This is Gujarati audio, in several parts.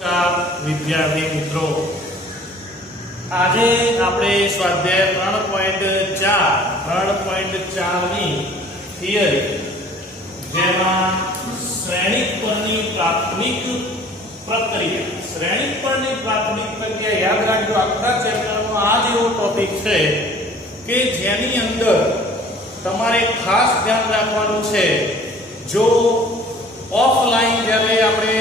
વિદ્યાર્થી મિત્રો, આજે આપણે સ્વાધ્યાય 3.4 ની થિયરી, જેમાં શ્રેણિક પરની પ્રાથમિક પ્રક્રિયા યાદ રાખજો. આખા ચેપ્ટરનો આ જ એવો ટોપિક છે કે જેની અંદર તમારે ખાસ ધ્યાન રાખવાનું છે. જો ઓફલાઈન જ્યારે આપણે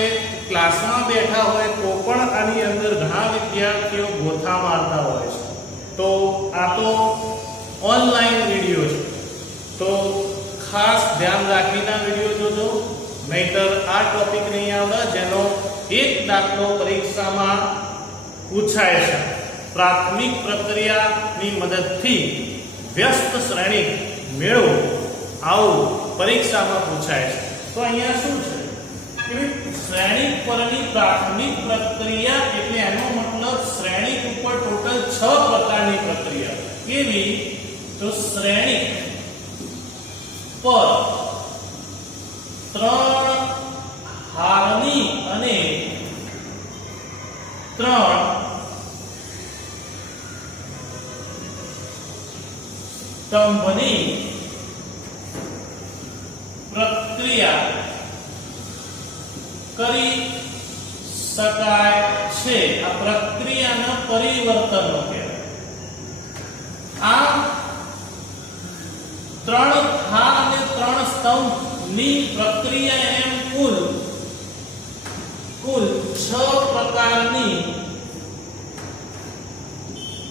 ક્લાસમાં બેઠા હોય તો પણ આની અંદર ઘણા વિદ્યાર્થીઓ ગોથા મારતા હોય છે, તો આ તો ઓનલાઈન વિડીયો છે, તો ખાસ ધ્યાન રાખીને વિડીયો જોજો, નહીતર આ ટોપિક નહીં આવડે જેનો એક દાખલો પરીક્ષામાં પૂછાય છે. પ્રાથમિક પ્રક્રિયાની મદદથી વ્યસ્ત શ્રેણિક મેળવો, આવું પરીક્ષામાં પૂછાય છે. તો અહીંયા શું છે કે શ્રેણિક પરની પ્રાથમિક પ્રક્રિયા એટલે એનો મતલબ શ્રેણિક ઉપર ટોટલ 6 પ્રકારની પ્રક્રિયા. કેવી? તો શ્રેણિક પર 3 હારની અને 3 સ્તંભની પ્રક્રિયા કરી શકાય છે. આ પ્રક્રિયાના પરિવર્તનો કહેવાય. આ 3 હાર અને 3 સ્તંભની પ્રક્રિયા એમ કુલ 6 પ્રકારની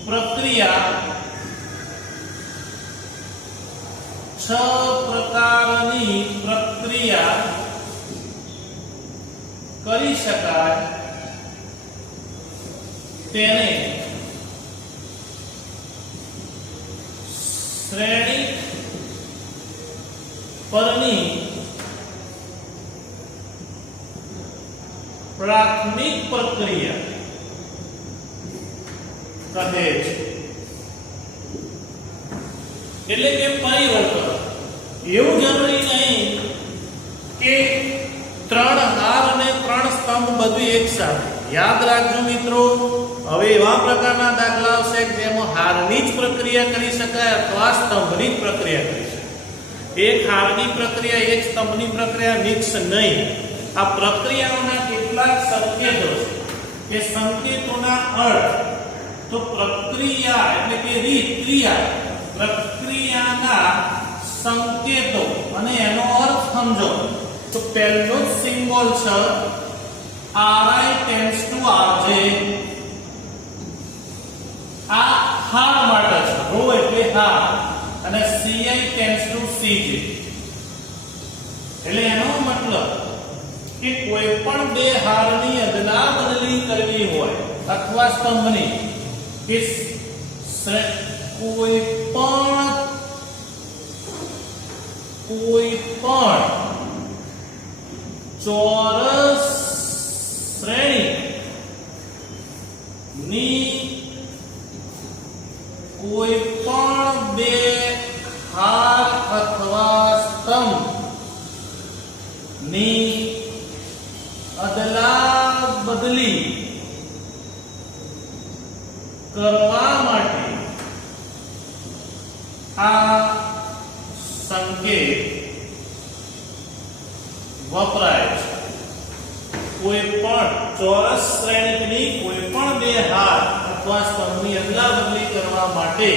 પ્રક્રિયા કરી શકાય, તેને શ્રેણિક પરની પ્રાથમિક પ્રક્રિયા કહે છે. એટલે કે પરિવર્તન. એવું જરૂરી નહીં કે 3 હાર અને 3 સ્તંભ બધું એક સાથે. યાદ રાખજો મિત્રો, હવે એવા પ્રકારના દાખલા આવશે કે જેમાં હારની જ પ્રક્રિયા કરી શકાય અથવા સ્તંભની જ પ્રક્રિયા કરી શકાય. એક હારની પ્રક્રિયા એક સ્તંભની પ્રક્રિયા મિક્સ નહીં. આ પ્રક્રિયાઓના કેટલાક સંકેતો છે. એ સંકેતોના અર્થ, તો પ્રક્રિયા એટલે કે રીત, ક્રિયા, પ્રક્રિયાના સંકેતો અને એનો અર્થ સમજો. તો પહેલો જ સિમ્બોલ છે Ri tends to Rj. આ હાર માટે છે, રો એટલે હાર, અને Ci tends to Cj. એટલે એનો મતલબ કે કોઈ પણ બે હારની અદલા બદલી કરવી હોય અથવા સ્તંભની, કે કોઈ પણ ચોરસ શ્રેણી ની કોઈ પણ બે હાર અથવા સ્તંભ ની અદલા બદલી કરવા માટે આ સંકેત વપરાય છે. કોઈ પણ ચોરસ શ્રેણિકની કોઈ પણ બે હાર અથવા સ્તંભની અદલા બદલી કરવા માટે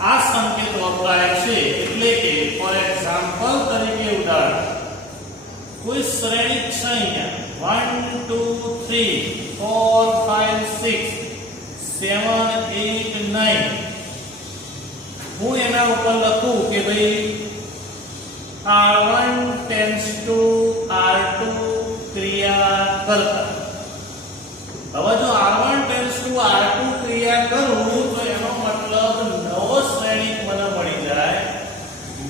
આ સંકેત વપરાય છે. એટલે કે ફોર એક્ઝામ્પલ તરીકે ઉદાહરણ, કોઈ શ્રેણિક છે અહીંયા 1 2 3 4 5 6 7 8 9. હું એના ઉપર લખું કે ભાઈ R1 tends to R2 ક્રિયા કરતા. હવે જો R1 tends to R2 ક્રિયા કરું તો એનો મતલબ નવો શ્રેણિક મને મળી જાય.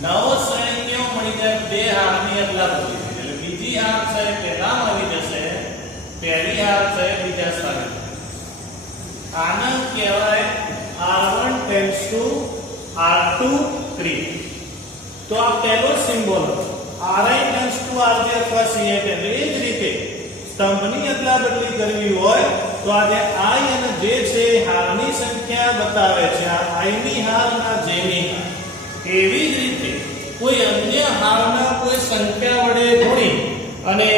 નવો શ્રેણિક કેવો મળી જાય? બે હારની અદલા બદલી. એટલે બીજી હાર છે પહેલામાં આવી જશે, પહેલી હાર છે બીજા સ્થાને. આને કહેવાય R1 tends to R2 ક્રિયા. તો આ પહેલો symbol Ri tends to Rj અથવા Ci. એ જ રીતે સ્તંભની અદલા બદલી કરવી હોય તો આ જે i અને j છે હારની સંખ્યા બતાવે છે, આ i ની હાર અને j ની હાર. એવી જ રીતે કોઈ અન્ય હારના કોઈ સંખ્યા વડે ગુણી અને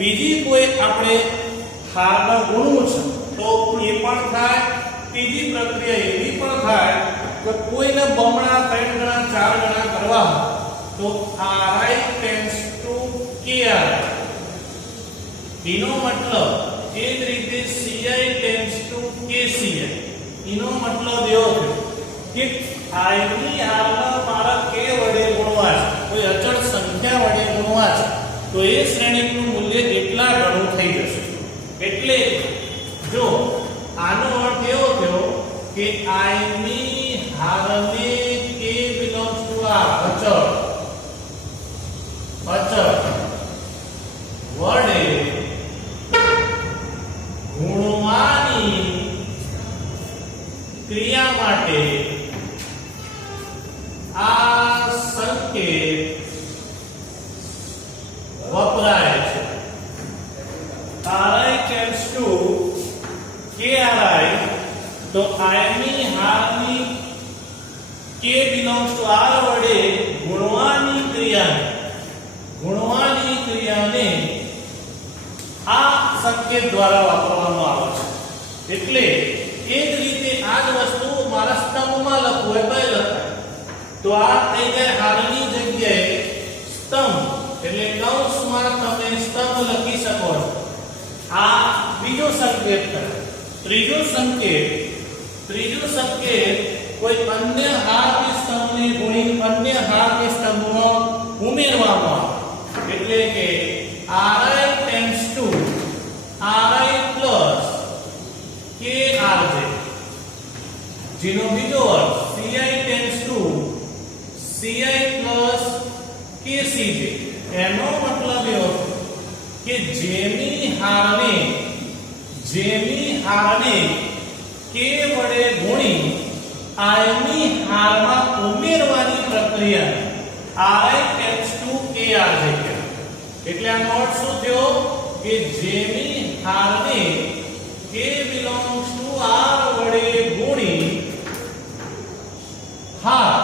બીજી કોઈ આપણે હારને ગુણવું છે તો એ પણ થાય. ત્રીજી પ્રક્રિયા એવી પણ થાય કે કોઈને બમણા 3 ગણા 4 ગણા કરવા તો ri ટેન્ડ્સ ટુ ki. એનો મતલબ એ જ રીતે ci ટેન્ડ્સ ટુ kci. એનો મતલબ એવો કે i ની હારના મારા k વડે ગુણવા છે, કોઈ અચળ સંખ્યા વડે ગુણવા છે તો એ શ્રેણીકનું મૂલ્ય એટલા ગણું થઈ જશે. એટલે જો આનો અર્થ એવો થયો કે i ની હારને k બિલોંગ્સ ટુ r અચળ વડે ગુણવાની ક્રિયા માટે આ સંકેત વપરાય છે. ri tends to kri તો i ની હારની k belongs to r વડે ગુણવાની ક્રિયાને આ સંકેત દ્વારા વાપરવામાં આવે છે. એટલે એ જ રીતે આ જ વસ્તુ મારા સ્તંભમાં લખવું હોય તો લખાય તો આ થઈ જાય હારની જગ્યાએ સ્તંભ, એટલે કૌંસમાં તમે સ્તંભ લખી શકો છો. આ બીજો સંકેત થાય. ત્રીજો સંકેત કોઈ અન્ય હાર કે સ્તંભને ગુણી અન્ય હાર કે સ્તંભમાં ઉમેરવામાં આવે. એટલે કે ri tends to ri plus krj, જેનો બીજો અર્થ ci tends to ci plus kcj. એનો મતલબ એવો કે જેની હારને k વડે ગુણી i ની હારમાં ઉમેરવાની પ્રક્રિયા ri tends to krj. એટલે આનો અર્થ શું થયો કે જેની હારને k belongs to r વડે ગુણી હાર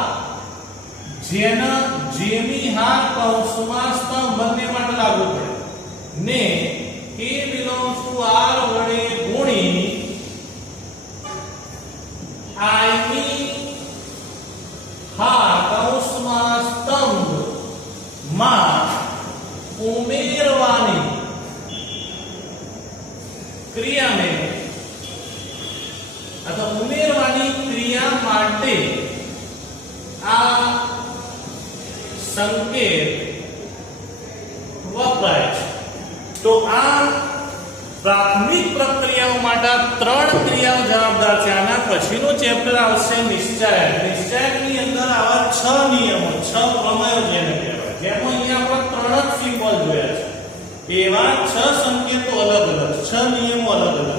જેની હાર કૌંસમાં સ્તંભ બંને માટે લાગુ પડે ને k belongs to r વડે ગુણી i ની હાર કૌંસમાં સ્તંભમાં ઉમેરવાની ક્રિયાને અથવા ઉમેરવાની ક્રિયા માટે આ સંકેત વપરાય છે. તો આ પ્રાથમિક પ્રક્રિયાઓ માટે 3 ક્રિયાઓ જવાબદાર છે. આના પછીનું ચેપ્ટર આવશે નિશ્ચાયક. નિશ્ચાયકની અંદર આવા 6 નિયમો 6 પ્રમેયો જેને કહેવાય, જેમાં અહીંયા આપણે 3 જ સિમ્બોલ જોયા છે. એવા 6 સંકેતો અલગ અલગ, 6 નિયમો અલગ અલગ.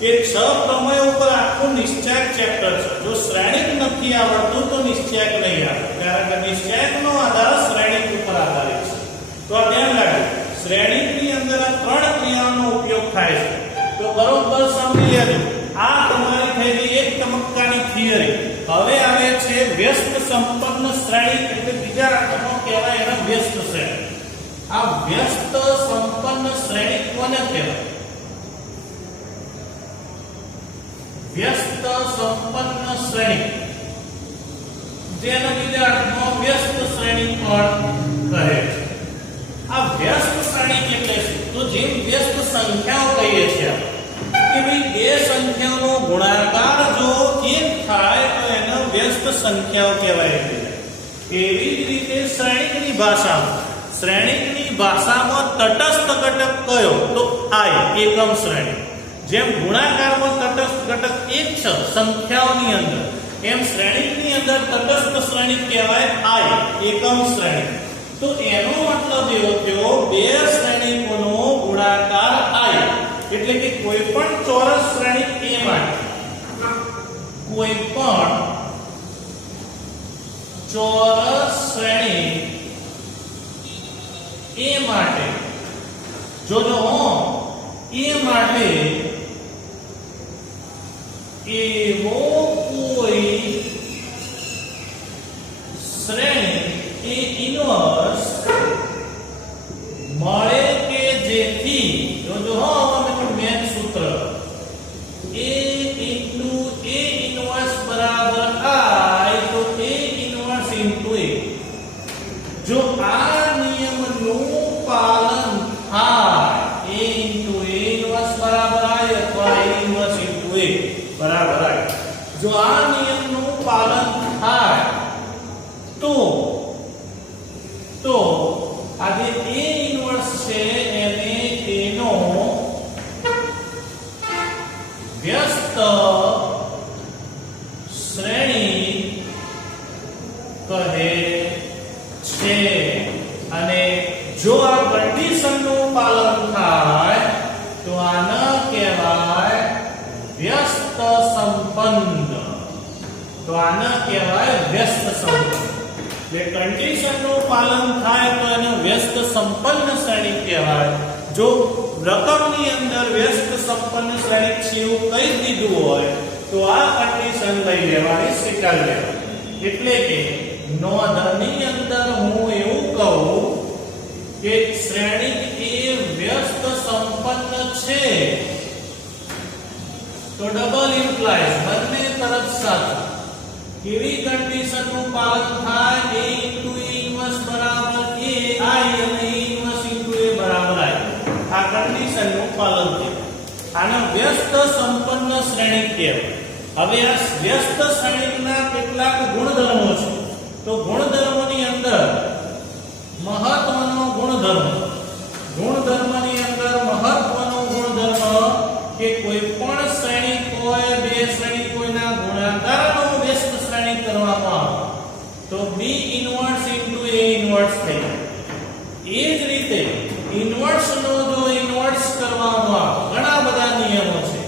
એ 6 પ્રમેયો ઉપર આખું નિશ્ચાયક ચેપ્ટર છે. જો શ્રેણીક નથી આવડતું તો નિશ્ચાયક નહીં આવે, કારણ કે નિશ્ચાયકનો આધાર શ્રેણીક ઉપર આધારિત છે. તો આ ધ્યાન રાખજો, શ્રેણીકની અંદર આ 3 ક્રિયાઓનો ઉપયોગ થાય છે. તો બરોબર સમજી લેજો. આ તમારી થઈ ગઈ એક તબક્કાની થિયરી. હવે આવે છે વ્યસ્ત સંપન્ન શ્રેણીક, એટલે બીજા અર્થમાં કહેવાય એને વ્યસ્ત શ્રેણીક. આ વ્યસ્ત સંપન્ન શ્રેણીક કોને કહેવાય? વ્યસ્ત સંપન્ન શ્રેણીક, જેને બીજા અર્થમાં વ્યસ્ત શ્રેણીક પણ કહે છે. આ વ્યસ્ત શ્રેણીક એટલે શું? તો જેમ વ્યસ્ત સંખ્યાઓ કહીએ છીએ કે ભાઈ બે સંખ્યાઓનો ગુણાકાર જો એક થાય તો એને વ્યસ્ત સંખ્યાઓ કહેવાય છે. એવી જ રીતે શ્રેણીકની ભાષામાં તટસ્થ ઘટક કયો? તો i, એકમ શ્રેણી. જેમ ગુણાકારમાં તટસ્થ ઘટક એક છે સંખ્યાઓની અંદર, એમ શ્રેણીકની અંદર તટસ્થ શ્રેણીક કહેવાય i, એકમ શ્રેણીક. તો એનો મતલબ એવો થયો બે શ્રેણીકોનો ગુણાકાર i, એટલે કે કોઈ પણ ચોરસ શ્રેણીક a માટે, કોઈ પણ ચોરસ શ્રેણીક a માટે જો એ માટે એવો કોઈ શ્રેણી એ ઇન્વર્સ મળે કે જેથી જો અમે મેન સૂત્ર a into a inverse બરાબર I તો a inverse into a જો આ નિયમનું પાલન થાય a into a inverse બરાબર I અથવા a inverse into a બરાબર I જો આ નિયમનું પાલન થાય તો આ જે a inverse છે એને એનો વ્યસ્ત શ્રેણી કહે છે અને જો આ કન્ડિશનનું પાલન થાય તો આને કહેવાય વ્યસ્ત સંપન્ન જે કન્ડિશનનું પાલન થાય તો એને વ્યસ્ત સંપન્ન શ્રેણી કહેવાય જો રકમની અંદર વ્યસ્ત સંપન્ન શ્રેણી છે એવું કહી દીધું હોય તો આ કન્ડિશન લઈ લેવાની સ્વીકારી લેવાની એટલે કે નોંધની અંદર હું એવું કહું કે શ્રેણી એ વ્યસ્ત સંપન્ન છે તો ડબલ ઇમ્પ્લાઇઝ બંને તરફ સાચું કેવી કન્ડિશનનું પાલન થાય a into a inverse બરાબર a I અને a inverse into a બરાબર I આ કન્ડિશનનું પાલન થાય આને વ્યસ્ત સંપન્ન શ્રેણી કહેવાય હવે આ વ્યસ્ત શ્રેણીના કેટલાક ગુણધર્મો છે તો ગુણધર્મોની અંદર મહત્વનો ગુણધર્મની અંદર મહત્વનો ગુણધર્મ કે કોઈ પણ શ્રેણી કોઈ બે શ્રેણી કોઈના ગુણાકારનો વ્યસ્ત શ્રેણી કરવામાં આવે તો b inverse into a inverse થાય એ જ રીતે ઇન્વર્સ નો જો ઇન્વર્સ કરવામાં આવે ઘણા બધા નિયમો છે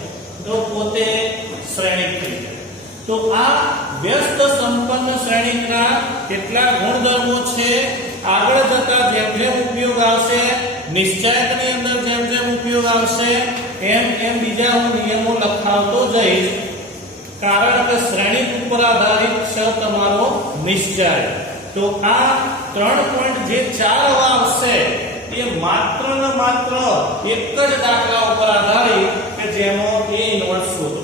તો પોતે શ્રેણી થઈ જાય તો આ વ્યસ્ત સંપન્ન શ્રેણીના કેટલા ગુણધર્મો છે આગળ જતા જેમ જેમ ઉપયોગ આવશે નિશ્ચયકની અંદર જેમ જેમ ઉપયોગ આવશે એમ બીજા હું નિયમો લખાવતો જઈશ કારણ કે શ્રેણી ઉપર આધારિત છે તમારો નિશ્ચય તો આ 3 પોઈન્ટ જે 4 આવશે એ માત્ર ને માત્ર એક જ દાખલા ઉપર આધારિત કે જેમાં a ઇન્વર્સ શોધો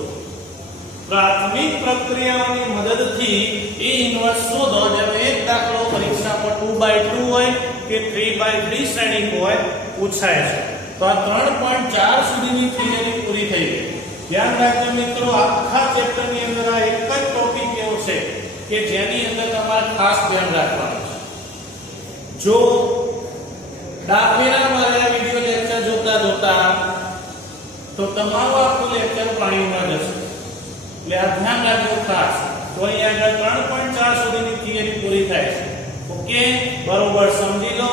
પ્રાથમિક પ્રક્રિયાઓની મદદથી a ઇન્વર્સ શોધો જેમ એક દાખલો પરીક્ષા પર 2/2 હોય કે 3/3 શ્રેણી હોય પૂછાય છે તો આ 3.4 સુધીની થિયરી પૂરી થઈ ગઈ ધ્યાન રાખજો મિત્રો આખા ચેપ્ટરની અંદર આ એક જ ટોપિક એવો છે કે જેની અંદર તમારે ખાસ ધ્યાન રાખવાનું છે જો દાખલા મારા વિડિયો લેક્ચર જોતા તો તમારું આખું લેક્ચર પાણીમાં જશે એટલે આ ધ્યાન રાખજો ખાસ તો અહીંયા આગળ 3.4 સુધીની થિયરી પૂરી થાય છે ઓકે બરોબર સમજી લો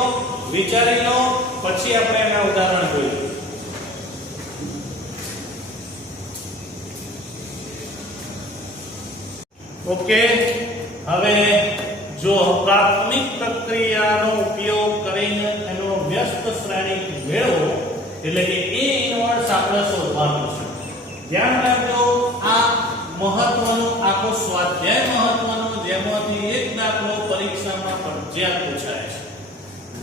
વિચારી લો પછી આપણે એના ઉદાહરણ જોઈએ ઓકે હવે જો પ્રાથમિક પ્રક્રિયાનો ઉપયોગ કરીને એનો વ્યસ્ત શ્રેણી મેળવો એટલે કે a ઇન્વર્સ આપણે શોધવાનું છે ધ્યાન રાખજો આ મહત્વનો આખો સ્વાધ્યાય મહત્વનો જેમાંથી એક દાખલો પરીક્ષામાં ફરજિયાત પૂછાય છે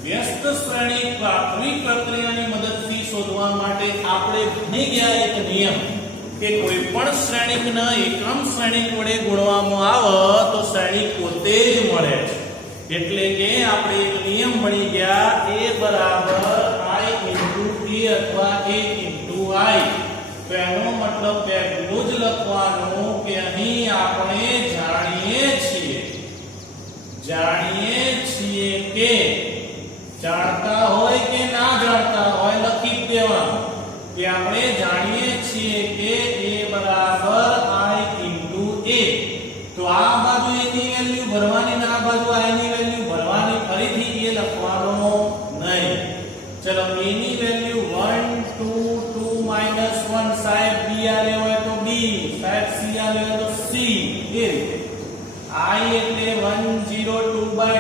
વ્યસ્ત શ્રેણી પ્રાથમિક પ્રક્રિયાની મદદથી શોધવા માટે આપણે ભણી ગયા એક નિયમ કે કોઈ પણ શ્રેણીકના એકમ શ્રેણીક વડે ગુણવામાં આવે તો શ્રેણી પોતે જ મળે છે એટલે કે આપણે એક નિયમ ભણી ગયા a બરાબર I into a અથવા a into I તો એનો મતલબ એટલું જ લખવાનું કે અહીં આપણે જાણીએ છીએ કે જાણતા હોય કે ના જાણતા હોય લખી દેવાનું કે આપણે જાણીએ છીએ કે a બરાબર I into a તો આ બાજુ a ની વેલ્યુ ભરવાની અને આ બાજુ I ની વેલ્યુ ભરવાની ફરીથી એ લખવાનો નહીં ચલો a ની વેલ્યુ 1 2 2 1 સાહેબ b આલે હોય તો b સાહેબ c આલે હોય તો c એ I એટલે 102/2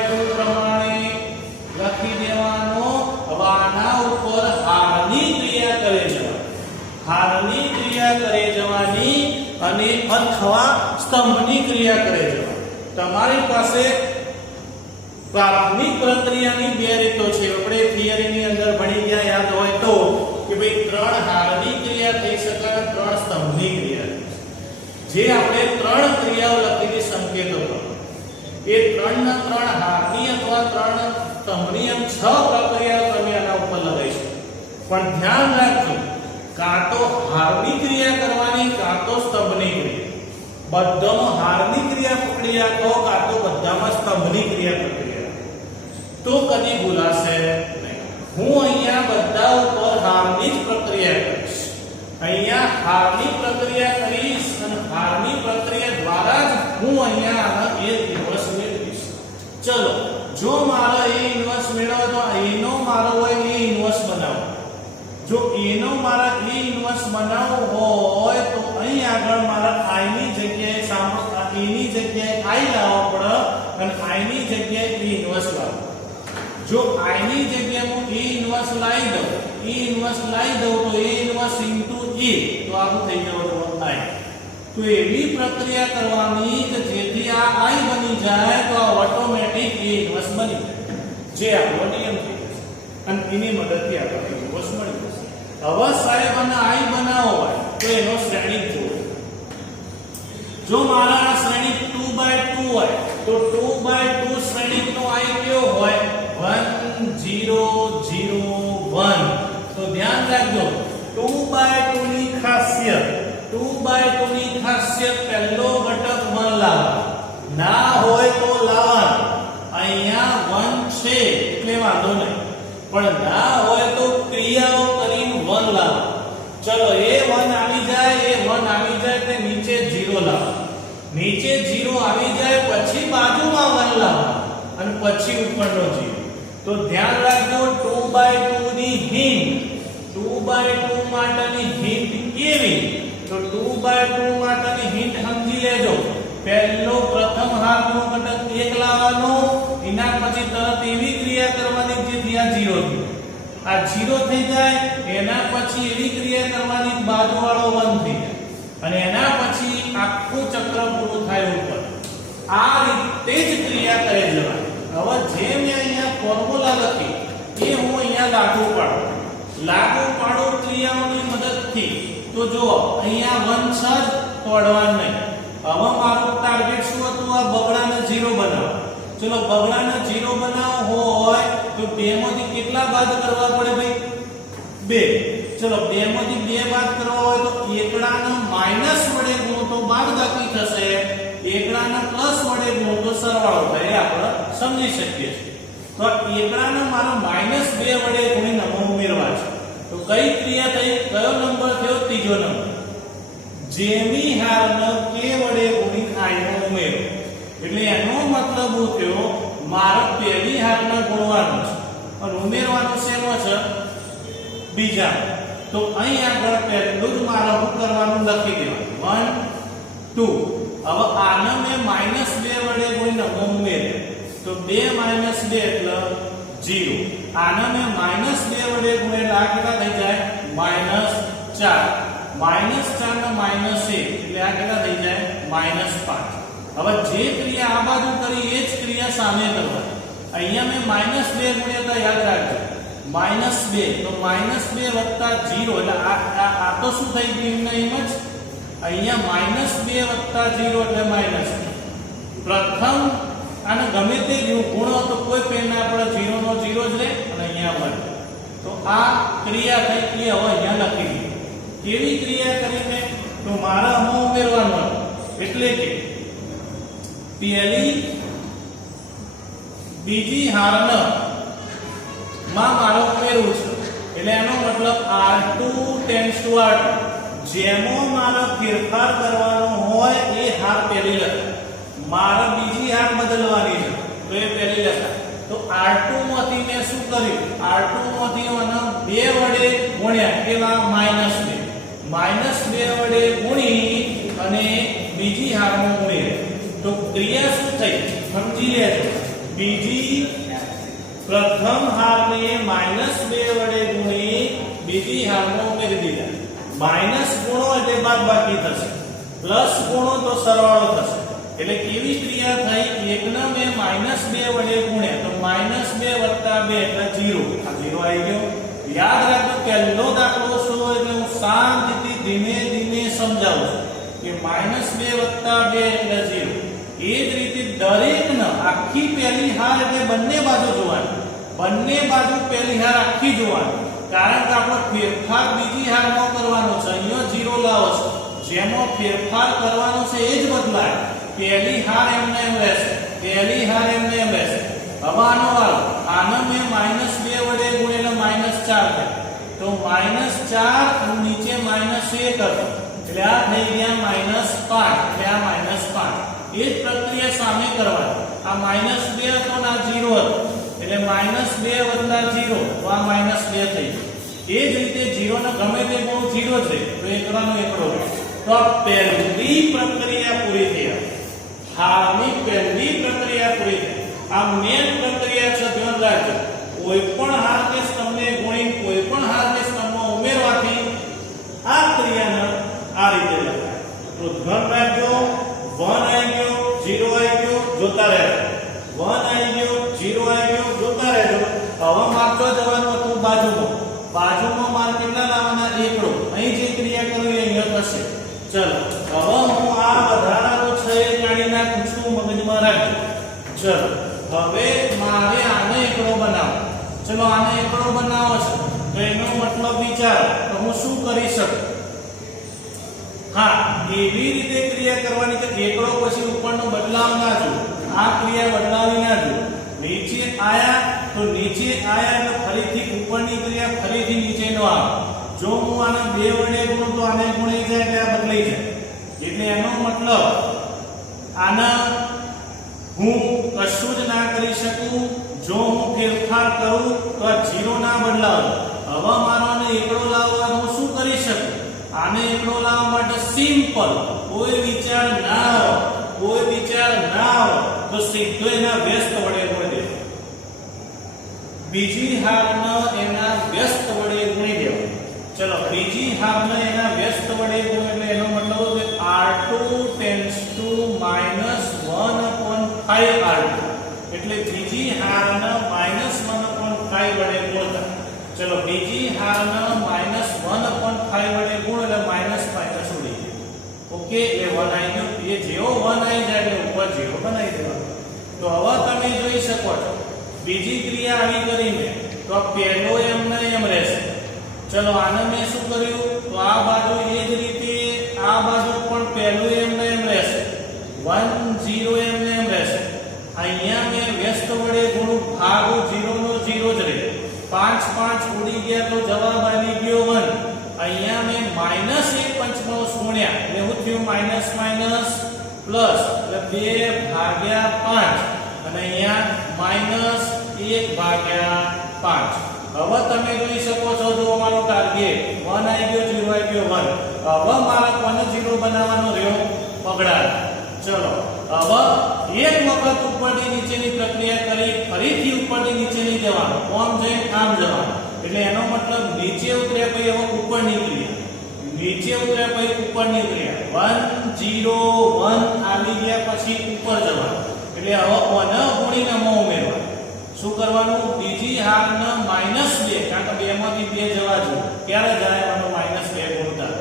અથવા સ્તંભની ક્રિયા કરે છે. તમારી પાસે પ્રાથમિક પ્રક્રિયાની બે રીતો છે. આપણે થિયરીની અંદર ભણી ગયા યાદ હોય તો કે ભાઈ ત્રણ હારની ક્રિયા થઈ શકે અને ત્રણ સ્તંભની ક્રિયા. જે આપણે ત્રણ ક્રિયાઓ લખેલી સંકેતો પર એ ત્રણના ત્રણ હારની અથવા ત્રણ સ્તંભની એમ 6 પ્રક્રિયાઓ તમે આના ઉપર લગાવીશું. પણ ધ્યાન રાખજો કાં તો હારની ક્રિયા કરવાની કાં તો સ્તંભની ક્રિયા. બધામાં હારની ક્રિયા પકડ્યા તો કાં તો બધામાં સ્તંભની ક્રિયા પકડ્યા તો કદી ભૂલાશે નહીં. હું અહીંયા બધા ઉપર હારની જ પ્રક્રિયા કરીશ. અહીંયા હારની પ્રક્રિયા કરીશ અને હારની પ્રક્રિયા દ્વારા જ હું અહીંયા આના A ઇન્વર્સ મેળવીશ. ચલો જો મારો A ઇન્વર્સ મેળવવો તો A નો મારો હોય A ઇન્વર્સ બનાવો. જો A નો મારા A ઇન્વર્સ બનાવવો હોય તો અહીં આગળ મારા I ની જગ્યાએ A ની જગ્યાએ I લાવવો પડે અને I ની જગ્યાએ A ઇન્વર્સ લાવવો. જો I ની જગ્યાએ હું A ઇન્વર્સ લાવી દઉં તો A ઇન્વર્સ into A તો આવું થઈ જવાનું I. તો એવી પ્રક્રિયા કરવાની કે જેથી આ I બની જાય તો આ ઓટોમેટિક A ઇન્વર્સ બની જાય જે આપણો નિયમ છે અને એની મદદથી આપણને ઇન્વર્સ મળી જશે. હવે સાહેબ અને I બનાવો હોય તો એનો શ્રેણિક જોડો. જો મારા આ શ્રેણિક 2/2 હોય તો 2/2 શ્રેણિકનો I કયો હોય 1 0 0 1. તો ધ્યાન રાખજો 2/2 ની ખાસિયત પહેલો ઘટક 1 લાવવાનો. ના હોય તો લાવવાનો. અહીંયા 1 છે એટલે વાંધો નહીં પણ ના હોય તો ક્રિયાઓ કરીને 1 લાવો. ચલો એ 1 આવી જાય એટલે નીચે 0 લાવો. નીચે 0 આવી જાય પછી બાજુમાં 1 લાવો અને પછી ઉપરનો 0. તો ધ્યાન રાખજો 2/2 ની હિન્ટ 2/2 માટેની હિન્ટ કેવી? તો 2/2 માટેની હિન્ટ સમજી લેજો. પહેલો પ્રથમ હારનો ઘટક 1 લાવવાનો એના પછી તરત એવી ક્રિયા કરવાની જેથી આ 0 થયો. આ 0 થઈ જાય એના પછી એવી ક્રિયા કરવાની બાજુવાળો 1 થઈ જાય અને એના પછી આખું ચક્ર પૂરું થાય ઉપર. આ રીતે જ ક્રિયા કરે જવાની. હવે જે મેં અહીંયા ફોર્મ્યુલા લખી એ હું અહીંયા લાગુ પાડું ક્રિયાઓની મદદથી. તો જો અહીંયા 1 છે તો અડવાનું નહીં. હવે મારું ટાર્ગેટ શું હતું? આ બગડાને 0 બનાવો. ચલો બગડાને 0 બનાવવો હોય તો 2 માંથી કેટલા બાદ કરવા પડે ભાઈ? 2. ચલો 2 માંથી 2 બાદ કરવા હોય તો એકડાને માઈનસ વડે ગુણો તો બાદબાકી થશે, એકડાને પ્લસ વડે ગુણો તો સરવાળો થાય. આપણે સમજી શકીએ છીએ. તો એકડાને મારો -2 વડે ગુણીને ઉમેરવા છે. તો કઈ ક્રિયા થઈ? કયો નંબર થયો? ત્રીજો નંબર. જેમી હારને k વડે ગુણી I નો ઉમેરો. એટલે એનો મતલબ હું થયો મારે પહેલી હારને ગુણવાનું છે અને ઉમેરવાનું શેનો છે? બીજા. તો અહીં આગળ પહેલું જ મારે શું કરવાનું? લખી દેવાનું 1 2. હવે આને મેં -2 વડે ગુણીને ઉમેર્યો તો 2 - 2 એટલે 0. આને મેં -2 વડે ગુણેલા આ કેટલા થઈ જાય? -4. -4 ને -1 એટલે આ કેટલા થઈ જાય? -5. હવે જે ક્રિયા આ બાજુ કરી એ જ ક્રિયા સામે કરવાની. અહીંયા મેં -2 ગુણ્યા તો યાદ રાખજો -2 તો -2 વત્તા 0 એટલે આ તો શું થઈ ગયું? એમ જ અહીંયા -2 વત્તા 0 એટલે -2. પ્રથમ આને ગમે તે ગુણો તો કોઈ પેન ના પડે, 0 નો 0 જ રહે અને અહીંયા 1. તો આ ક્રિયા થઈ કે હવે અહીંયા લખી દીધી. કેવી ક્રિયા કરીને? તો મારા આમાં ઉમેરવાનું એટલે કે પહેલી બીજી હારને માં મારો ઉમેરવું છે એટલે એનો મતલબ R2 → R2. જેમાં મારો ફેરફાર કરવાનો હોય એ હાર પહેલી લખાય. મારે બીજી હાર બદલવાની છે તો એ પહેલી લખાય. તો R2 માંથી મેં શું કર્યું? R2 માંથી મને 2 વડે ગુણ્યા કેવા? -2 વડે ગુણી અને બીજી હારમાં ઉમેર્યા. તો ક્રિયા શું થઈ? સમજી લેજો. બીજી પ્રથમ હારને -2 વડે ગુણી બીજી હારમાં ઉમેરી દીધા. માઈનસ ગુણો એટલે બાદબાકી થશે. પ્લસ ગુણો તો સરવાળો થશે એટલે કેવી ક્રિયા થઈ એકને મેં -2 વડે ગુણ્યા તો -2 + 2 એટલે 0 આ 0 આવી ગયો યાદ રાખો પહેલો દાખલો શું એટલે હું શાંતિથી ધીમે ધીમે સમજાવું છું કે -2 + 2 એટલે 0 એ જ રીતે દરેકને આખી પહેલી હાર એટલે બંને બાજુ જોવાની બંને બાજુ પહેલી હાર આખી જોવાની કારણ કે આપણો ફેરફાર બીજી હારમાં કરવાનો છે અહીંયા 0 લાવો છો જેમાં ફેરફાર કરવાનો છે એ જ બદલાય પહેલી હાર એમને એમ રહેશે પહેલી હાર એમને એમ રહેશે હવે આનો વાળો આને મેં -2 વડે ગુણેલો -4 થાય તો -4 અને નીચે -1 હતો એટલે આ થઈ ગયા -5 એટલે આ -5 એ જ પ્રક્રિયા સામે કરવાની આ -2 હતો ને આ 0 હતો એટલે -2 + 0 તો આ -2 થઈ ગયું એ જ રીતે 0 ને ગમે તે ગુણ 0 છે તો એકડાનો એકડો તો આ પહેલી પ્રક્રિયા પૂરી થઈ હારની પહેલી પ્રક્રિયા પૂરી થઈ આ મેન પ્રક્રિયા છે ધ્યાન રાખજો કોઈ પણ હાર કે સ્તંભને ગુણી કોઈ પણ હાર કે સ્તંભમાં ઉમેરવાથી આ ક્રિયાને આ રીતે લખાય તો ધ્યાન રાખજો 1 આવી ગયો 0 આવી ગયો જોતા રહેજો 1 આવી ગયો 0 આવી ગયો જોતા રહેજો હવે માર્ક જવાનું હતું બાજુમાં માર્ક કેટલા લાવવાના એકડો અહીં જે ક્રિયા કરવી એ અહીંયા થશે ચલો હવે હું આ વધારાનો છે એ કાઢી નાખું છું મગજમાં રાખજો ચલો હવે મારે આને એકડો બનાવો ચલો આને એકડો બનાવો છે તો એનો મતલબ વિચારો તો હું શું કરી શકું હા એવી રીતે ક્રિયા કરવાની કે એકડો પછી ઉપરનો બદલાવ ના જો આ ક્રિયા બદલાવી ના જો નીચે આયા તો નીચે આયા એટલે ફરીથી ઉપરની ક્રિયા ફરીથી નીચેનો આવે જો હું આને 2 વડે ગુણું તો આને ગુણી જાય એટલે આ બદલાઈ જાય એટલે એનો મતલબ આના હું કશું જ ના કરી શકું જો હું ફેરફાર કરું તો આ 0 ના બદલાવે હવે મારો આને એકડો લાવવાનો હું શું કરી શકું આને એકડો લાવવા માટે સિમ્પલ કોઈ વિચાર ના આવે તો સીધો એના વ્યસ્ત વડે ગુણી દે બીજી હારને એના વ્યસ્ત વડે ગુણી દેવા ચલો બીજી હારને એના વ્યસ્ત વડે ગુણ એટલે એનો મતલબ કે r2 tends to -1/5 r2 એટલે બીજી હારને -1/5 વડે ગુણતા ચલો બીજી હારને -1/5 વડે ગુણ એટલે -5 છોડી દે ઓકે એટલે 1 આવી ગયો એ જેવો 1 આવી જાય એટલે ઉપર 0 બનાવી દેવાનો તો હવે તમે જોઈ શકો છો બીજી ક્રિયા આવી કરીને તો આ પહેલો એમને એમ રહેશે ચલો આને મેં શું કર્યું તો આ બાજુ એ જ રીતે આ બાજુ પણ પહેલું એમને એમ રહેશે 1 0 એમને એમ રહેશે અહીંયા મેં વ્યસ્ત વડે ગુણું ભાગો 0 નો 0 જ રહે 5 5 ઉડી ગયા તો જવાબ આવી ગયો 1 અહીંયા મેં -1/5 ગુણ્યા એટલે શું થયું માઈનસ માઈનસ પ્લસ એટલે 2/5 અને અહીંયા -1/5 હવે તમે જોઈ શકો છો જો અમારો ટાર્ગેટ 1 આવી ગયો 0 આવી ગયો 1 હવે મારે કોને 0 બનાવવાનો રહ્યો પગડા ચલો હવે એક વખત ઉપરથી નીચેની પ્રક્રિયા કરી ફરીથી ઉપરથી નીચેની જવાનું કોમ જઈને આમ જવાનું એટલે એનો મતલબ નીચે ઉતર્યા પછી હવે ઉપરની ક્રિયા નીચે ઉતર્યા પછી ઉપરની ક્રિયા 1 0 1 આવી ગયા પછી ઉપર જવાનું એટલે હવે કોને ગુણીને માં ઉમેરવાનું શું કરવાનું બીજી હારને -2 કારણ કે 2 માંથી 2 જવા જોઈએ ક્યારે જાય આનો -2 ગુણતા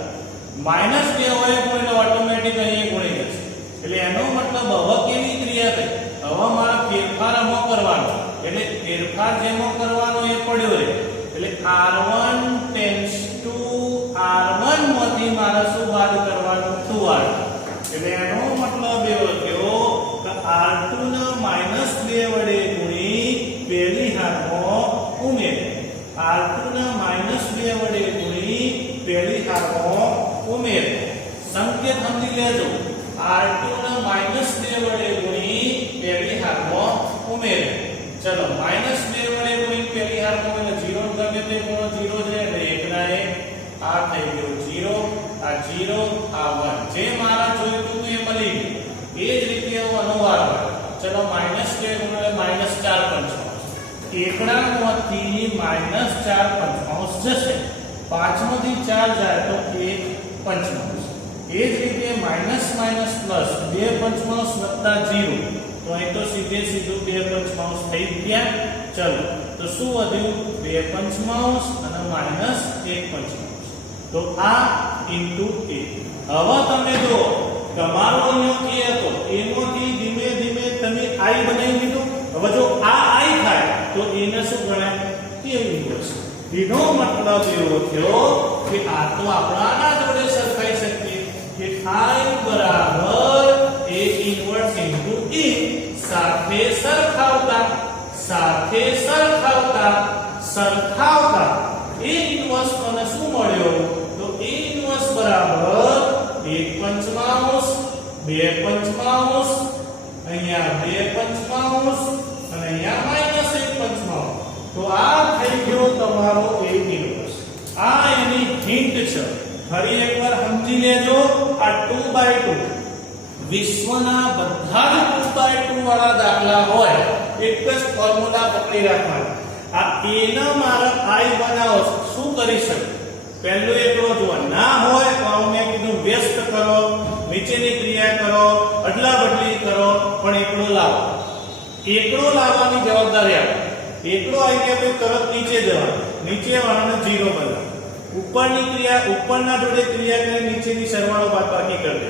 -2 હોય એટલે ઓટોમેટિક અહીં ગુણી જશે એટલે એનો મતલબ હવે કેવી ક્રિયા થઈ હવે મારા ફેરફાર આમાં કરવાનો એટલે ફેરફાર જેમાં કરવાનો એ પડ્યો રહે એટલે r1 tends to r1 માંથી મારે શું બાદ કરવાનું 2r એટલે એનો મતલબ એવો થયો કે r2 ને -2 વડે ગુણી પહેલી હારમાં ઉમેર r2 ને -2 વડે ગુણી પહેલી હારમાં ઉમેર સંકેત સમજી લેજો r2 ને -2 વડે ગુણી પહેલી હારમાં ઉમેર ચલો -2 વડે ગુણી પહેલી હારમાં એટલે 0 ગમે તે ગુણો 0 છે એટલે એકના એક આ થઈ ગયો 0 આ 0 આ 1 જે મારા જોઈતું એ મળી ગયું એ જ રીતે હું અનુવાર ચલો -2 ગુણ્યા -4/5 એકડામાંથી -4/5 જશે 5 માંથી 4 જાય તો 1/5 એ જ રીતે માઇનસ માઇનસ પ્લસ 2 પંચમાંશ વત્તા 0 તો અહીં તો સીધે સીધું 2 પંચમાંશ થઈ ગયા. ચલો તો શું વધ્યું 2 પંચમાંશ અને માઇનસ 1 પંચમાંશ. તો આ ઇન્ટુ a. હવે તમે જો તમારો અહીંયા a હતો એમાંથી ધીમે ધીમે તમે i બનાવી દીધું. હવે જો આ i થાય તો એને શું ગણાય a ઇન્વર્સ. એનો મતલબ એવો થયો કે આ તો આપણે આના જોડે સરખાઈ શકીએ કે i બરાબર a ઇન્વર્સ ઇન્ટુ e સાથે સરખાવતા a ઇન્વર્સ મને શું મળ્યો તો a ઇન્વર્સ બરાબર 1 પંચમાંશ 2 પંચમાંશ અહીંયા 2 પંચમાંશ અને અહીંયા માઈનસ 1 પંચમાંશ. તો આ થઈ ગયો તમારો a ઇન્વર્સ. આ એની હિન્ટ છે. ફરી એકવાર સમજી લેજો. આ 2/2 વિશ્વના બધા જ 2/2 વાળા દાખલા હોય એક જ ફોર્મ્યુલા પકડી રાખવાનો. આ a ના મારે i બનાવો શું કરી શકે પહેલું એકલો જો ના હોય તો મેં કીધું વ્યસ્ત કરો નીચેની ક્રિયા કરો અદલા બદલી કરો પણ એકલો લાવો. એકલો લાવવાની જવાબદારી આપો. એકલો આવી ગયા પછી તરત નીચે જવાનું. નીચે વાળાને 0 બનાવો. ઉપરની ક્રિયા ઉપરના જોડે ક્રિયા કરી નીચેની સરવાળો બાદબાકી કરી દે.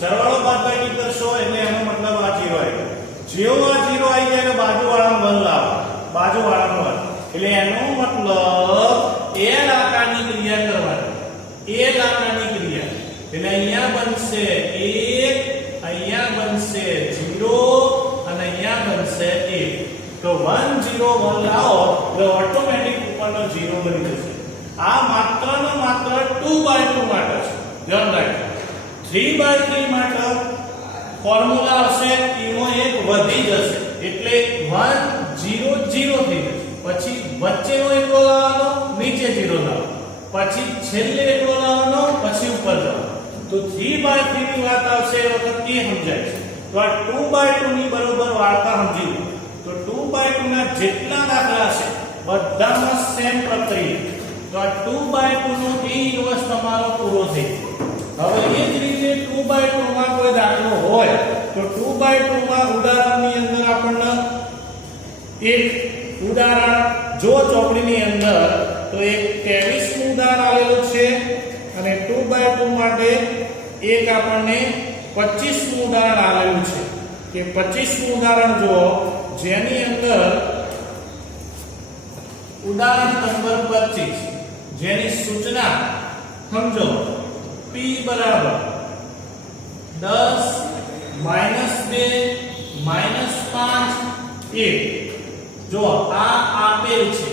સરવાળો બાદબાકી કરશો એટલે એનો મતલબ આ 0 આવી ગયો. જેવો આ 0 આવી જાય એટલે બાજુવાળાનો 1 લાવો. બાજુવાળાનો 1 એટલે એનો મતલબ l આકારની ક્રિયા કરવાની. l આકારની ક્રિયા એટલે અહીંયા બનશે 1 અહીંયા બનશે 0 અને અહીંયા બનશે 1. તો 1 0 1 લાવો એટલે ઓટોમેટિક ઉપરનો 0 બની જશે. આ માત્ર ને માત્ર 2/2 માટે છે. ધ્યાન રાખજો. 3/3 માટે ફોર્મ્યુલા હશે એનો એક વધી જશે એટલે 1 0 0 થઈ જશે. પછી વચ્ચેનો એકલો લાવવાનો નીચે 0 લાવવાનો પછી છેલ્લે એકલો લાવવાનો પછી ઉપર જવાનો. તો 3/3 ની વાત આવશે એ વખત એ સમજાય છે. તો આ 2/2 ની બરોબર વાર્તા સમજી લો. તો 2/2 ના જેટલા દાખલા છે બધામાં સેમ પ્રક્રિયા. તો આ 2/2 નો a ઇન્વર્સ તમારો પૂરો થઈ ગયો. હવે એ જ રીતે 2/2 માં કોઈ દાખલો હોય તો 2/2 માં ઉદાહરણની અંદર આપણને એક ઉદાહરણ જો ચોપડીની અંદર તો એક 23 નું ઉદાહરણ આવેલું છે અને 2/2 માટે એક આપણને 25 નું ઉદાહરણ આવેલું છે કે 25 નું ઉદાહરણ જો જેની અંદર ઉદાહરણ નંબર 25 જેની સૂચના સમજો p બરાબર 10 -2 -5 1 જો આ આપેલ છે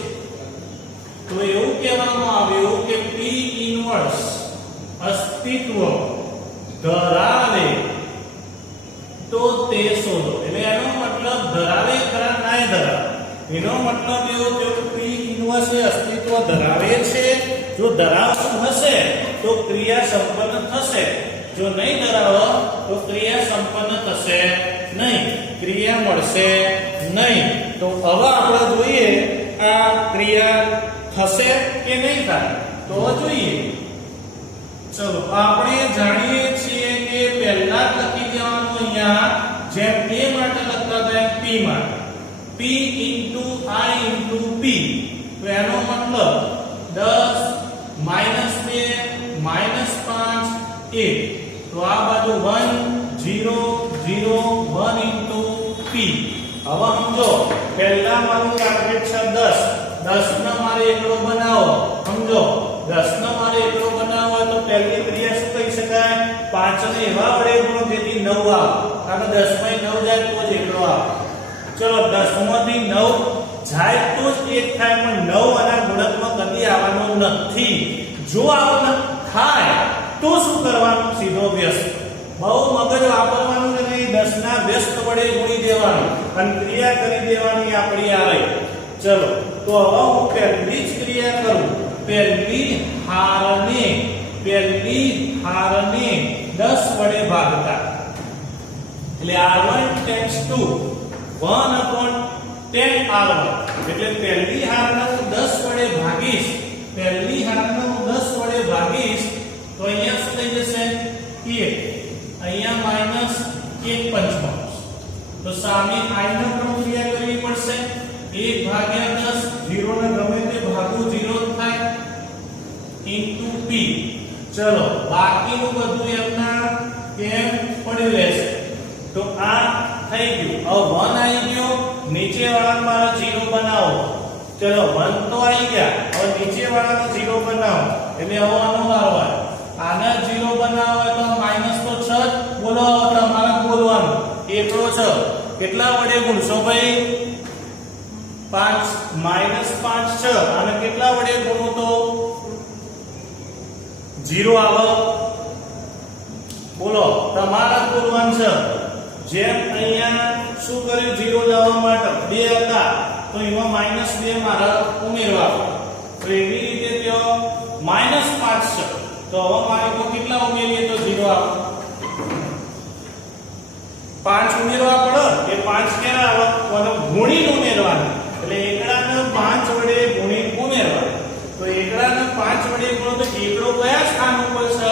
તો એવું કહેવામાં આવ્યું કે p ઇન્વર્સ અસ્તિત્વ ધરાવે તો તે શોધો. એટલે એનો મતલબ ધરાવે ખરા ના ધરાવે. એનો મતલબ એવો થયો કે p ઇન્વર્સ એ અસ્તિત્વ ધરાવે છે. જો ધરાવતું હશે તો ક્રિયા સંપન્ન થશે. જો નહીં ધરાવે તો ક્રિયા સંપન્ન થશે નહીં. ક્રિયા મળશે નહીં. તો હવે આપણે જોઈએ આ ક્રિયા થશે કે નહીં થાય. તો જોઈએ ચલો આપણે જાણીએ છીએ કે પહેલા લખી દેવાનું અહીંયા જેમ a માટે લખતા હતા p માટે p into i into p. તો એનો મતલબ 10 -2 -5 1. તો આ બાજુ 1 0 0 1 into p. હવે સમજો પહેલા મારું ટાર્ગેટ છે 10. 10 ને મારે એકડો બનાવો. સમજો 10 ને મારે એકડો બનાવવો હોય તો પહેલી ક્રિયા શું કહી શકાય 5 ને એવા વડે ગુણો જેથી 9 આવે. કારણ 10 માં 9 જાય તો જ એકડો આવે. ચલો 10 માંથી 9 જાય તો જ 1 થાય પણ 9 આના ગુણકમાં કદી આવવાનો નથી. જો આવું થાય તો શું કરવાનું સીધો વ્યસ્ત. બહુ મગજ વાપરવાનું નહીં. 10 ના વ્યસ્ત વડે ગુણી દેવાનું અને ક્રિયા કરી દેવાની આપણી આવે. ચલો તો હવે હું પહેલી જ ક્રિયા કરું. પહેલી હારને 10 વડે ભાગતા એટલે r1 ટેન્સ ટુ 1/10 r1 એટલે પહેલી હારને હું 10 વડે ભાગીશ. પહેલી હારને હું 10 વડે ભાગીશ તો અહીંયા શું થઈ જશે p। ચલો બાકીનું બધું એમના કેમ પડ્યું રહેશે। તો આ થઈ ગયું। હવે 1 આવી ગયો, નીચે વાળાનો મારો 0 બનાવો। ચલો 1 તો આવી ગયા, હવે નીચે વાળાનો 0 બનાવો એટલે હવે આનો વારો આવે। આના 0 બનાવો હોય તો માઈનસ તો 6 જ બોલો, તમારે બોલવાનું એકડો 6 કેટલા વડે ગુણશો ભાઈ? 5 -5 6 અને કેટલા વડે ગુણો તો 0 આવે। બોલો તમારે બોલવાનું છે। જેમ અહીંયા શું કર્યું 0 જવા માટે 2 હતા તો એમાં -2 મારે ઉમેરવા, તો એવી રીતે ત્યાં -5 છે તો હવે મારે તો કેટલા ઉમેરીએ તો 0 આવે? 5 ઉમેરવા પડે કે 5 કેરા આવે તો ગુણીને ઉમેરવાના, એટલે એકડાને 5 વડે ગુણીને ઉમેરવા। તો એકડાને 5 વડે ગુણો તો એકડો કયા સ્થાન ઉપર છે?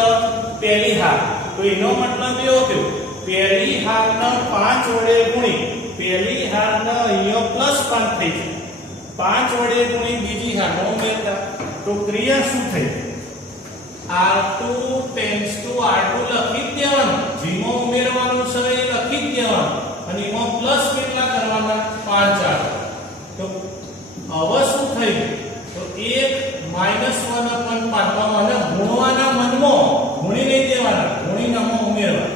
પહેલી હાર। તો એનો મતલબ એવો થયો પહેલી હારને 5 વડે ગુણી, પહેલી હારને અહીંયા +5 થઈ જાય, 5 વડે ગુણી બીજી હારને ઉમેરતા તો ક્રિયા શું થઈ? R2 ટેન્ડ્સ ટુ R2 લખી જ દેવાનું, જેમાં ઉમેરવાનું છે એ લખી જ દેવાનું અને એમાં પ્લસ કેટલા કરવાના? 5 આવે। તો હવે શું થઈ ગયું? તો 1 -1/5 અને ગુણવાના મનમાં ગુણી નહીં દેવાના, ગુણીનામાં ઉમેરવા,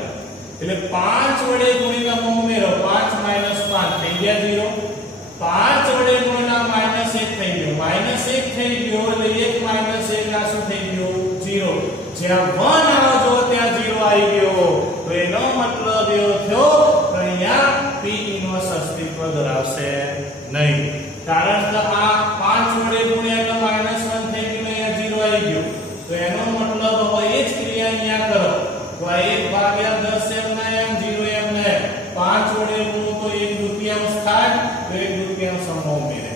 એટલે 5 વડે ગુણીનામાં ઉમેરો, 5 - 5 થઈ ગયા 0, 5 વડે ગુણના -1 થઈ ગયો, -1 થઈ ગયો એટલે 1 - 1 આ શું થઈ ગયું? 0। જ્યાં 1 આવજો ત્યાં 0 આવી ગયો, તો એનો મતલબ એવો થયો કે અહીંયા p ઇન્વર્સ અસ્તિત્વ ધરાવશે નહીં, કારણ કે આ 5 વડે ગુણ્યા એટલે -1 થઈ ગયું, અહીંયા 0 આવી ગયું, તો એનો મતલબ હવે એ જ ક્રિયા અહીંયા કરો તો આ 1/10 એમના એમ 0 એમને 5 વડે ગુણો તો 1/2 થાય, તો 1/2 સમો ઉમેરે,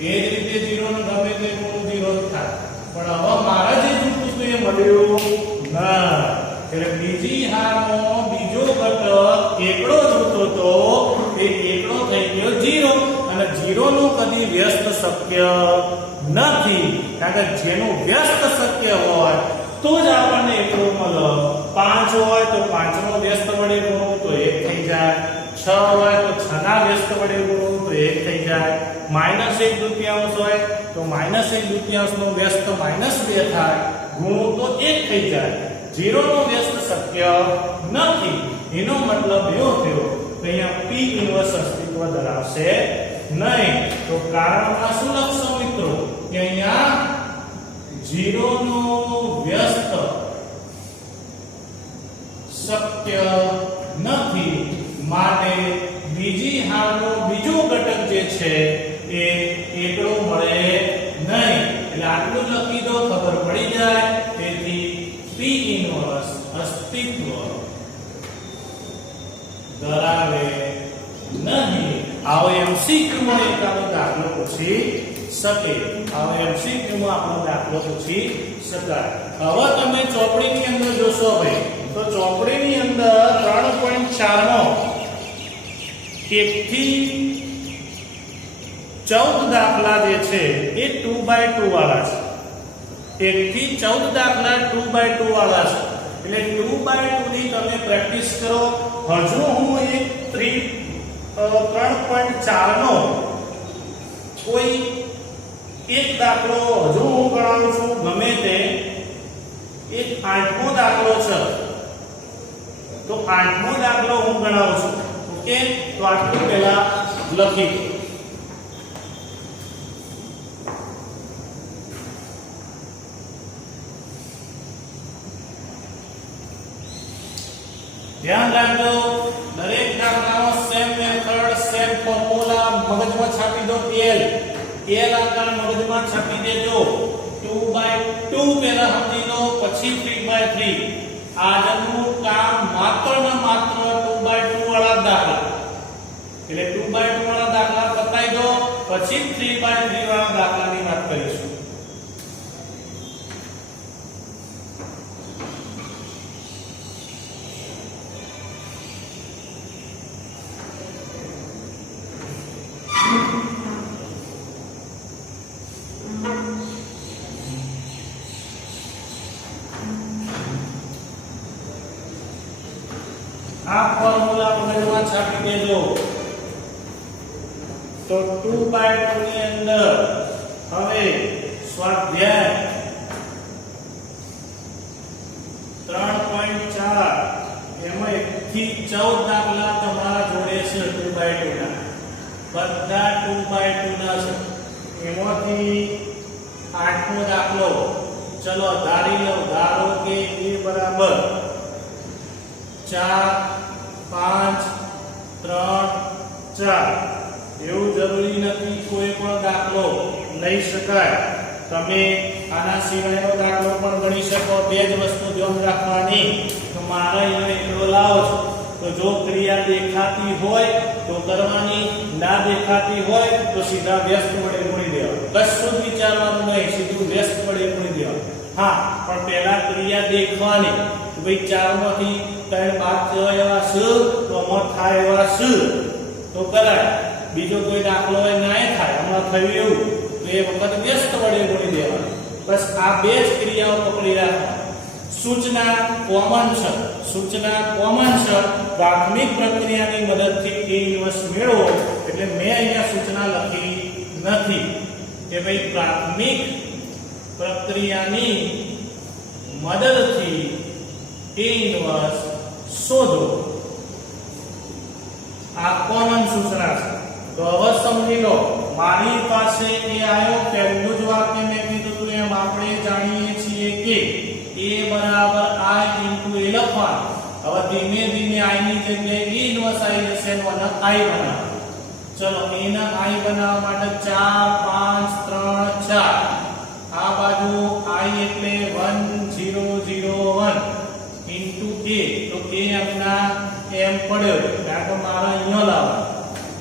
એ જ રીતે 0 ને ગમે તે ગુણો 0 થાય, પણ હવે મારા જે જોતું હતું એ મળ્યું ના, એટલે બીજી હારમાં બીજો ઘટક એકડો જોતો તો એ એકડો થઈ ગયો 0, અને 0 નું કદી વ્યસ્ત શક્ય નથી, કારણ કે જેનું વ્યસ્ત શક્ય હોય તો જ આપણને એકડો મળે। 5 હોય તો 5 નો વ્યસ્ત વડે ગુણો તો 1 થઈ જાય, 6 હોય તો 6 ના વ્યસ્ત વડે ગુણો તો 1 થઈ જાય, -1/2 હોય તો -1/2 નો વ્યસ્ત -2 થાય, ગુણો તો 1 થઈ જાય। 0 નો વ્યસ્ત શક્ય નથી, એનો મતલબ એવો થયો કે અહીંયા p ઇન્વર્સ અસ્તિત્વ ધરાવશે નહીં। તો કારણમાં શું લખશો મિત્રો કે અહીંયા 0 નો વ્યસ્ત શક્ય નથી, માટે બીજી હારનો બીજો ઘટક જે છે એ એકડો મળે નહીં, એટલે આટલું લખી દો ખબર પડી જાય। તેથી p ઇન્વર્સ અસ્તિત્વ ધરાવે નહીં। આવો MCQ માં એકાદો દાખલો પૂછી શકે, આવો MCQ માં આપણો દાખલો પૂછી શકાય। હવે તમે ચોપડીની અંદર જોશો ભાઈ, તો ચોપડીની અંદર 3.4 નો 1 થી 14 દાખલા જે છે એ 2x2 વાળા છે, 1 થી 14 દાખલા 2x2 વાળા છે, એટલે 2x2 ની તમે પ્રેક્ટિસ કરો। હજુ હું એક 3.4 નો કોઈ એક દાખલો હજુ હું ગણાવું છું, ગમે તે એક 8મો દાખલો છે તો 8મો દાખલો હું ગણાવું છું, ઓકે? તો આટલું પહેલા લખી ધ્યાન રાખજો, દરેક દાખલાનો સેમ મેથડ, સેમ ફોર્મ્યુલા મગજમાં છાપી દો। L આકાર મગજમાં છાપી દેજો। 2x2 પહેલા સમજી લો, પછી 3x3। આજનું કામ માત્ર ને માત્ર 2x2 વાળા દાખલા, એટલે 2x2 વાળા દાખલા પતાઈ દો, પછી 3x3 વાળા દાખલાની વાત કરીશું। આ ફોર્મ્યુલા મગજમાં છાપી દેજો. તો 2/2 ની અંદર હવે સ્વાધ્યાય 3.4 એમાં 1 થી 14 દાખલા તમારા જોડે છે 2/2 ના. બધા 2/2 ના છે. એમાંથી 8મો દાખલો ચલો ધારી લો. ધારો કે a બરાબર 4 5 3 4. એવું જરૂરી નથી કોઈ પણ દાખલો લઈ શકાય. તમે આના સિવાયનો દાખલો પણ ગણી શકો. બે જ વસ્તુ ધ્યાન રાખવાની તો મારા અહીંયા એટલો લાવો છો તો જો ક્રિયા દેખાતી હોય તો કરવાની, ના દેખાતી હોય તો સીધા વ્યસ્ત વડે ગુણી દેવાનું. કશું જ વિચારવાનું નહીં, સીધું વ્યસ્ત વડે ગુણી દેવાનું. હા, પણ પહેલા ક્રિયા દેખવાની. ભાઈ 4 માંથી 3 બાદ થયો એવા સ તો અમર થાય એવા સ તો કરાય. બીજો કોઈ દાખલો હોય ના થાય, હમણાં થયું એવું તો એ વખત વ્યસ્ત વડે ગુણી દેવાનું. બસ આ બે જ ક્રિયાઓ પકડી રાખવાની. સૂચના કોમન છે. સૂચના કોમન છે. પ્રાથમિક પ્રક્રિયાની મદદથી A ઇન્વર્સ મેળવો એટલે મેં અહીંયા સૂચના લખી નથી કે ભાઈ પ્રાથમિક પ્રક્રિયાની મદદથી A ઇન્વર્સ શોધો. આ કોમન સૂચના છે. તો હવે સમજી લો, મારી પાસે એ આવ્યો. પહેલું જ વાક્ય મેં કીધું હતું એમ આપણે જાણીએ છીએ કે a બરાબર i * a લખવાનું. હવે ધીમે ધીમે i ની જગ્યાએ a ઇન્વર્સ i જશે અને i બનાવો. ચલો a ના i બનાવવા માટે 4 5 3 4. આ બાજુ i એટલે 1 0 0 1 * a. તો a આપના એમ પડ્યો કારણ કે મારા અહીંયા લાવવા.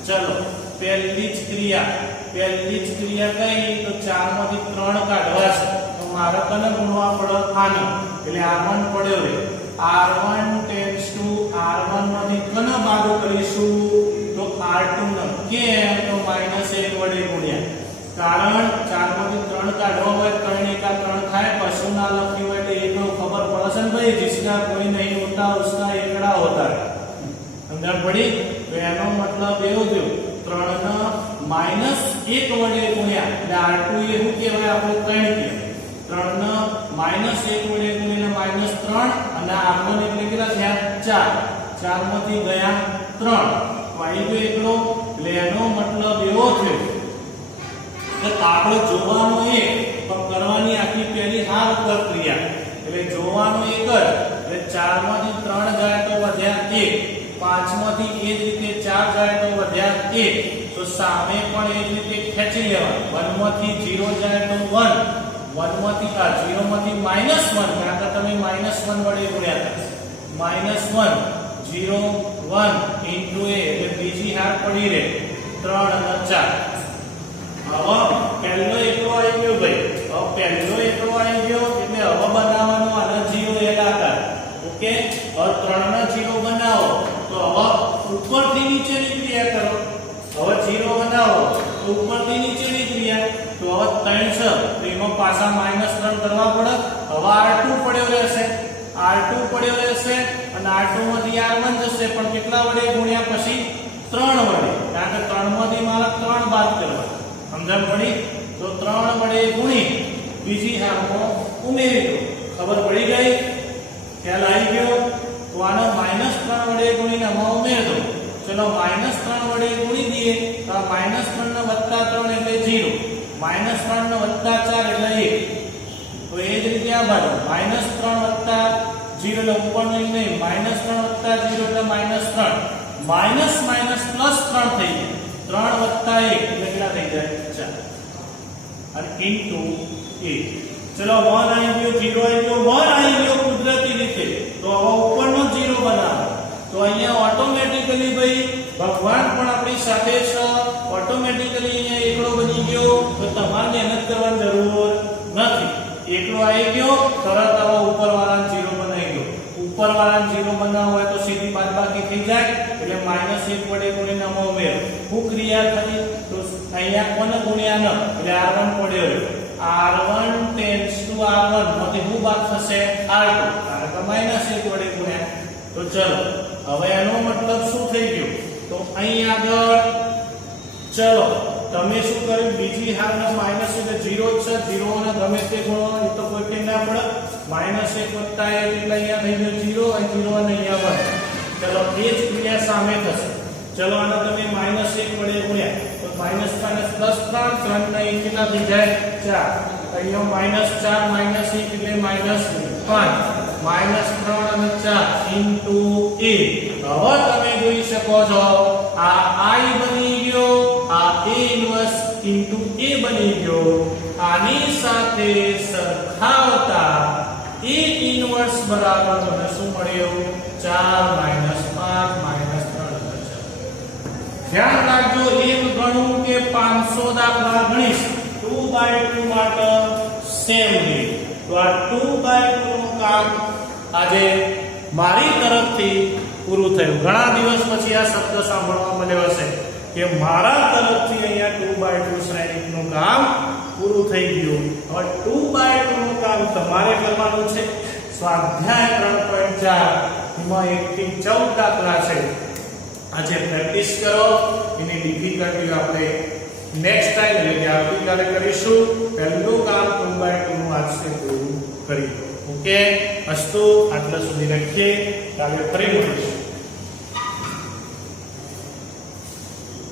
ચલો પહેલી જ ક્રિયા કઈ તો 4 માંથી 3 કાઢવા છે તો મારે કને ગુણવા પડે આને એટલે r1 પડ્યો રે. r1 ટેન્ડ્સ ટુ r1 માંથી કને બાદ કરીશું તો r2 ને. કેમ તો -1 વડે ગુણ્યા. કારણ 4 માંથી 3 કાઢવા હોય 3 * 1 3 થાય. કશું ના લખ્યું હોય એટલે એટલો ખબર પડશે ને ભાઈ जिसका कोई नहीं होता उसका एकड़ा होता है. સમજણ પડી? તો એનો મતલબ એવું થયો 3 ના -1 વડે ગુણ્યા એટલે r2 એ શું કહેવાય આપણે 3 કહેવાય. 3 ના -1 વડે ગુણ્યા -3 અને r1 એટલે કેટલા થયા 4. 4 માંથી ગયા 3 આવી ગયો એકલો. એટલે એનો મતલબ એવો થયો કે આપણે જોવાનું એક પણ કરવાની આખી પહેલી હાર ઉપર ક્રિયા. એટલે જોવાનું એક જ. એટલે 4 માંથી 3 જાય તો વધ્યા 1. 5 માંથી એ જ રીતે 4 જાય તો વધ્યા 1. તો સામે પણ એ જ રીતે ખેંચી લેવાનું. 1 માંથી 0 જાય તો 1. 1 માંથી 0 માંથી -1 કારણ કે તમે -1 વડે ગુણ્યા હતા. -1 0 1 * a એટલે બીજી હાર પડી રહે 3 અને 4. હવે પહેલો એકલો આવી ગયો ભાઈ. હવે પહેલો એકલો આવી ગયો એટલે હવે બનાવવાનો આનો 0 l આકાર. ઓકે, હવે 3 ના 0 બનાવો તો હવે ઉપરથી નીચેની ક્રિયા કરો. હવે 0 બનાવો તો ઉપરથી નીચેની ક્રિયા. તો હવે 3 છે તો એમાં પાછા -3 કરવા પડે. હવે r2 પડ્યો રહેશે. r2 પડ્યો રહેશે અને r2 માંથી r1 જશે પણ કેટલા વડે ગુણ્યા પછી 3 વડે. કારણ કે 3 માંથી મારે 3 બાદ કરવા. સમજણ પડી? તો 3 વડે ગુણી બીજી હારમાં ઉમેરી દો. ખબર પડી ગઈ? ખ્યાલ આવી ગયો? તો આને -3 વડે ગુણીને આમાં ઉમેરી દો. ચલો -3 વડે ગુણી દઈએ તો આ -3 ને +3 એટલે 0. -3 ને +4 એટલે 1. તો એ જ રીતે આ બાજુ -3 + 0 એટલે ઉપરનો નહીં -3 + 0 એટલે -3. માઈનસ માઈનસ પ્લસ 3 થઈ જાય. 3 + 1 એટલે કેટલા થઈ જાય 4 અને ઇન્ટુ 8. ચલો 1 આવી ગયો 0 આવી ગયો 1 આવી ગયો કુદરતી રીતે. તો હવે ઉપરનો 0 બનાવો. તો અહીંયા ઓટોમેટિકલી ભાઈ ભગવાન પણ આપણી સાથે છે. ઓટોમેટિકલી અહીંયા એકડો બની ગયો. તો તમારે મહેનત કરવાની જરૂર નથી. એકડો આવી ગયો તરત આવો ઉપરવાળાનો 0 બનાવી દો. ઉપરવાળાનો 0 બનાવવો હોય તો સીધી બાદબાકી થઈ જાય એટલે -1 વડે ગુણીને આમાં ઉમેરો. શું ક્રિયા થઈ? તો અહીંયા કોને ગુણ્યા ન એટલે r1 પડ્યો. r1 ટેન્ડ્સ ટુ r1 માંથી શું બાદ થશે r2 કારણ કે -1 વડે ગુણ્યા. તો ચલો હવે એનો મતલબ શું થઈ ગયો? તો અહીં આગળ ચલો તમે શું કર્યું? બીજી હારના માઈનસ એટલે 0 છે, 0 ને ગમે તે ગુણો એ તો કોઈ કે ના પડે. -1 વત્તા 1 એટલે અહીંયા થઈ ગયો 0 અને 0 અને અહીંયા 1. ચલો એ જ ક્રિયા સામે થશે. ચલો આને તમે -1 વડે ગુણ્યા તો -10 3 ને 1 કેટલા થઈ જાય? 4. અહીંયા -4 -1 એટલે -5 -3 અને 4 ઇન્ટુ a. હવે તમે જોઈ શકો છો આ i બની ગયો, આ a ઇન્વર્સ ઇન્ટુ a બની ગયો. આની સાથે સરખાવતા a ઇન્વર્સ બરાબર મને શું મળ્યું? 4 -5 -3. ધ્યાન રાખજો એક ગણું કે 500 દાખલા ગણીશ 2/2 માટે સેમ રે. તો આ 2/2 નું કામ આજે મારી તરફથી પૂરું થયું. ઘણા દિવસ પછી આ શબ્દ સાંભળવા મળ્યો હશે કે મારા તરફથી અહીંયા 2/2 શ્રેણીનું કામ પૂરું થઈ ગયું. હવે 2/2 નું કામ તમારે કરવાનું છે. સ્વાધ્યાય 3.4 એમાં 1 થી 14 દાખલા છે. આજે પ્રેક્ટિસ કરો. એની ડિફિકલ્ટી આપણે નેક્સ્ટ ટાઈમ એટલે કે આવતીકાલે કરીશું. પહેલું કામ 2/2 નું આજથી પૂરું કરી દો. ઓકે, અસ્તુ આટલા સુધી રાખીએ. કાલે ફરી મળીશું.